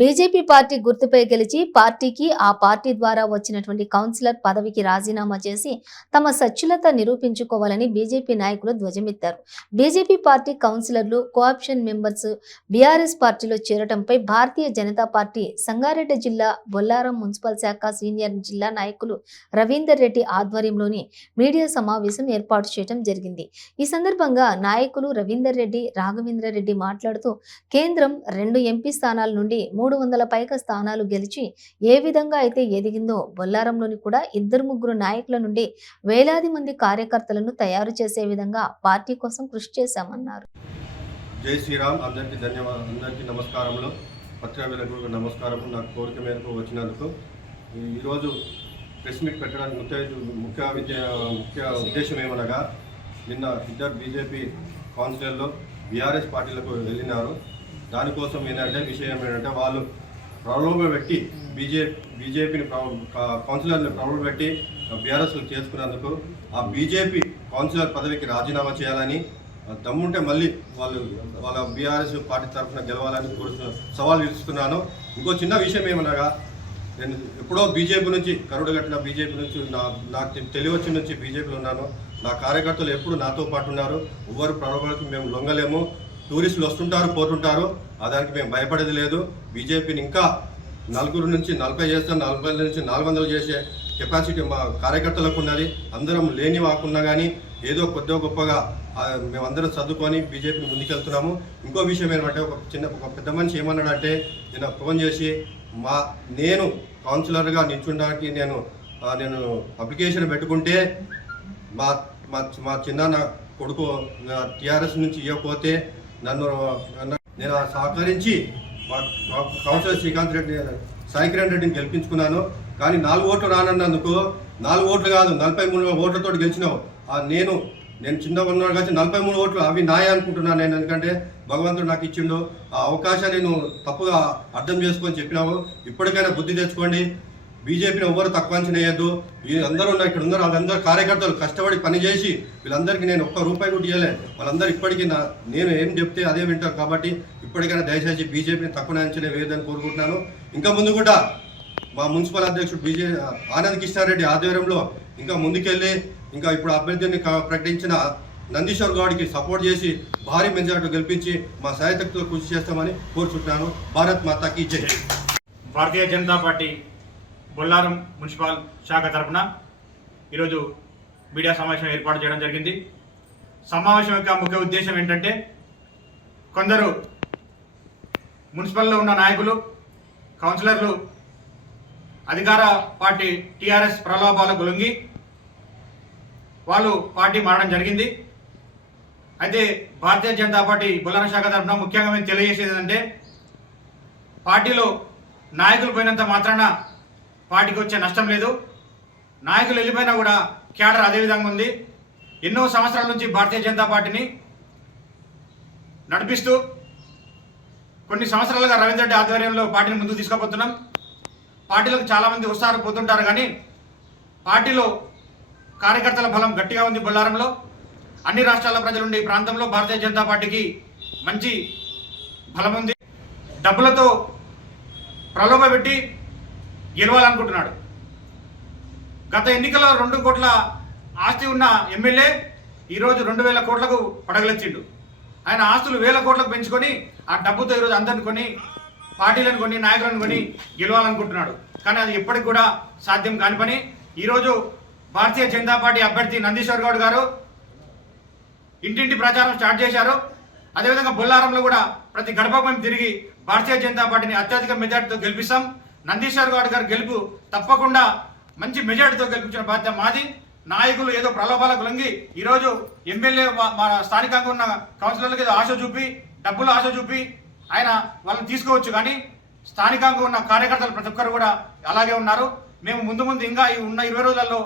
BJP party గుర్తుపై గెలిచి పార్టీకి ఆ పార్టీ ద్వారా వచ్చినటువంటి కౌన్సిలర్ పదవికి రాజీనామా చేసి తమ సచ్చులత నిరూపించుకోవాలని బీజేపీ నాయకులు ధ్వజమెత్తారు. బీజేపీ పార్టీ కౌన్సిలర్లు కోఆప్షన్ మెంబర్స్ బీఆర్ఎస్ పార్టీలో చేరటంపై భారతీయ జనతా పార్టీ సంగారెడ్డి జిల్లా బొల్లారం మున్సిపల్ శాఖ సీనియర్ జిల్లా నాయకులు రవీందర్ రెడ్డి ఆధ్వర్యంలోని మీడియా సమావేశం ఏర్పాటు చేయడం జరిగింది. ఈ సందర్భంగా నాయకులు రవీందర్ రెడ్డి, రాఘవేంద్ర రెడ్డి మాట్లాడుతూ కేంద్రం 2 ఎంపీ స్థానాల నుండి 300 పైగా స్థానాలు గెలిచి ఏ విధంగా అయితే ఎదిగిందో బొల్లారంలోని కూడా 2-3 నాయకుల నుండి వేలాది మంది కార్యకర్తలను తయారు చేసే విధంగా పార్టీ కోసం కృషి చేశామన్నారు. జై శ్రీరామ్. అందరికీ ధన్యవాదాలు. అందరికీ నమస్కారములు. పత్రికలకు నమస్కారము. నాకు కోరిక మేరకు వచ్చినందుకు ఈరోజు ప్రెస్ మీట్ పెట్టడానికి ముఖ్య ఉద్దేశం ఏమనగా, నిన్న 2 బీజేపీ కౌన్సిలర్లు బీఆర్ఎస్ పార్టీలకు వెళ్ళినారు. దానికోసం విషయం ఏంటంటే వాళ్ళు ప్రలోభ పెట్టి బీజేపీని కౌన్సిలర్ని ప్రలోభ పెట్టి బీఆర్ఎస్లు చేసుకున్నందుకు ఆ బీజేపీ కౌన్సిలర్ పదవికి రాజీనామా చేయాలని, దమ్ముంటే మళ్ళీ వాళ్ళ బీఆర్ఎస్ పార్టీ తరఫున గెలవాలని సవాల్ విసుస్తున్నాను. ఇంకో చిన్న విషయం ఏమనగా, నేను ఎప్పుడో బీజేపీ నుంచి కరుడుగట్టిన బీజేపీ నుంచి నాకు తెలివచ్చి నుంచి బీజేపీలో ఉన్నాను. నా కార్యకర్తలు ఎప్పుడు నాతో పాటు ఉన్నారు. ఎవరు ప్రలోభాలకు మేము లొంగలేము. టూరిస్టులు వస్తుంటారు, పోతుంటారు. దానికి మేము భయపడేది లేదు. బీజేపీని ఇంకా 4 నుంచి 40 చేస్తాం, 40 నుంచి 400 చేసే కెపాసిటీ మా కార్యకర్తలకు ఉన్నది. అందరం లేని వాకున్నా కానీ ఏదో కొద్దిగా గొప్పగా మేమందరం చదువుకొని బీజేపీని ముందుకెళ్తున్నాము. ఇంకో విషయం ఏమంటే, ఒక పెద్ద మనిషి ఏమన్నాడంటే, నేను ఫోన్ చేసి నేను కౌన్సిలర్గా నిల్చుండడానికి నేను అప్లికేషన్ పెట్టుకుంటే మా చిన్న కొడుకు టీఆర్ఎస్ నుంచి ఇవ్వకపోతే నేను సహకరించి మా కౌన్సిలర్ సాయి కిరణ్ రెడ్డిని గెలిపించుకున్నాను. కానీ 4 ఓట్లు రానన్నందుకు, 4 ఓట్లు కాదు 43 ఓట్లతో గెలిచినావు. నేను చిన్నగా ఉన్నాను కానీ 43 ఓట్లు అవి నాయ అనుకుంటున్నాను నేను. ఎందుకంటే భగవంతుడు నాకు ఇచ్చిండు. ఆ అవకాశాన్ని నేను తప్పుగా అర్థం చేసుకొని చెప్పినావు. ఇప్పటికైనా బుద్ధి తెచ్చుకోండి. బీజేపీని ఎవరు తక్కువ అంచనా వేయద్దు. అందరూ ఇక్కడ ఉన్నారు, వాళ్ళందరూ కార్యకర్తలు కష్టపడి పనిచేసి వీళ్ళందరికీ నేను ₹1 కూడా ఇవ్వలే. వాళ్ళందరూ ఇప్పటికీ నేను ఏం చెప్తే అదే వింటారు. కాబట్టి ఇప్పటికైనా దయచేసి బీజేపీని తక్కువ అంచనా వేయదని కోరుకుంటున్నాను. ఇంకా ముందు కూడా మా మున్సిపల్ అధ్యక్షుడు ఆనంద్ కృష్ణారెడ్డి ఆధ్వర్యంలో ఇంకా ముందుకెళ్ళి ఇంకా ఇప్పుడు అభ్యర్థిని ప్రకటించిన నందీశ్వర్ గౌడ్కి సపోర్ట్ చేసి భారీ మెజార్టీ గెలిపించి మా సాయశక్తులు కృషి చేస్తామని కోరుకుంటున్నాను. భారత్ మాతాకి జై. భారతీయ జనతా పార్టీ బొల్లారం మున్సిపల్ శాఖ తరఫున ఈరోజు మీడియా సమావేశం ఏర్పాటు చేయడం జరిగింది. సమావేశం యొక్క ముఖ్య ఉద్దేశం ఏంటంటే, కొందరు మున్సిపల్లో ఉన్న నాయకులు, కౌన్సిలర్లు అధికార పార్టీ టీఆర్ఎస్ ప్రలోభాలకు లొంగి వాళ్ళు పార్టీ మారడం జరిగింది. అయితే భారతీయ జనతా పార్టీ బొల్లారం శాఖ తరఫున ముఖ్యంగా మేము తెలియజేసేది ఏంటంటే, పార్టీలో నాయకులు పోయినంత మాత్రాన పార్టీకి వచ్చే నష్టం లేదు. నాయకులు వెళ్ళిపోయినా కూడా క్యాడర్ అదే విధంగా ఉంది. ఎన్నో సంవత్సరాల నుంచి భారతీయ జనతా పార్టీని నడిపిస్తూ కొన్ని సంవత్సరాలుగా రవీంద్ర రెడ్డి ఆధ్వర్యంలో పార్టీని ముందుకు తీసుకుపోతున్నాం. పార్టీలకు చాలామంది వస్తారు, పోతుంటారు. కానీ పార్టీలో కార్యకర్తల బలం గట్టిగా ఉంది. బొల్లారంలో అన్ని రాష్ట్రాల ప్రజలుండే ఈ ప్రాంతంలో భారతీయ జనతా పార్టీకి మంచి బలం ఉంది. డబ్బులతో ప్రలోభ పెట్టి గెలవాలనుకుంటున్నాడు. గత ఎన్నికల్లో 2 కోట్ల ఆస్తి ఉన్న ఎమ్మెల్యే ఈరోజు 2000 కోట్లకు పడగలెచ్చిండు. ఆయన ఆస్తులు 1000 కోట్లకు పెంచుకొని ఆ డబ్బుతో ఈరోజు అందరిని కొని, పార్టీలను కొని, నాయకులను కొని గెలవాలనుకుంటున్నాడు. కానీ అది ఎప్పటికి కూడా సాధ్యం కాని పని. ఈరోజు భారతీయ జనతా పార్టీ అభ్యర్థి నందీశ్వర్ గౌడ్ గారు ఇంటింటి ప్రచారం స్టార్ట్ చేశారు. అదేవిధంగా బొల్లారంలో కూడా ప్రతి గడపకు మేము తిరిగి భారతీయ జనతా పార్టీని అత్యధిక మెజార్టీతో గెలిపిస్తాం. నందీశ్వర్ గౌడ్ గారు గెలుపు తప్పకుండా మంచి మెజార్టీతో గెలిపించిన బాధ్యత మాది. నాయకులు ఏదో ప్రలోభాలకు లొంగి ఈరోజు ఎమ్మెల్యే మా స్థానికంగా ఉన్న కౌన్సిలర్లకు ఏదో ఆశ చూపి, డబ్బులు ఆశ చూపి ఆయన వాళ్ళని తీసుకోవచ్చు. కానీ స్థానికంగా ఉన్న కార్యకర్తలు ప్రతి ఒక్కరు కూడా అలాగే ఉన్నారు. మేము ముందు ఇంకా ఈ ఉన్న 20 రోజులలో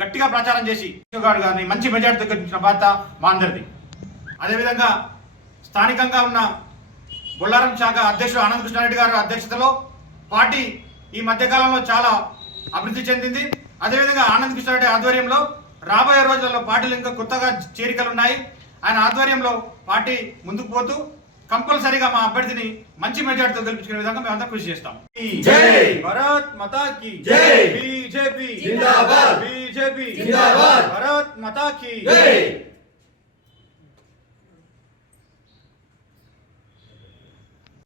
గట్టిగా ప్రచారం చేసి గౌడ్ గారిని మంచి మెజార్టీతో గెలిపించిన బాధ్యత మా అందరిది. అదేవిధంగా స్థానికంగా ఉన్న బొల్లారం శాఖ అధ్యక్షుడు ఆనంద్ కృష్ణారెడ్డి గారి అధ్యక్షతలో పార్టీ ఈ మధ్యకాలంలో చాలా అభివృద్ధి చెందింది. అదేవిధంగా ఆనంద్ కృష్ణారెడ్డి ఆధ్వర్యంలో రాబోయే రోజులలో పార్టీలు ఇంకా కొత్తగా చేరికలు ఉన్నాయి. ఆయన ఆధ్వర్యంలో పార్టీ ముందుకు పోతూ కంపల్సరీగా మా అభ్యర్థిని మంచి మెజార్టీతో గెలిపించుకునే విధంగా మేమంతా కృషి చేస్తాం. జై భారత్ మాతా కీ జై బీజేపీ జిందాబాద్ బీజేపీ జిందాబాద్ భారత్ మాతా కీ జై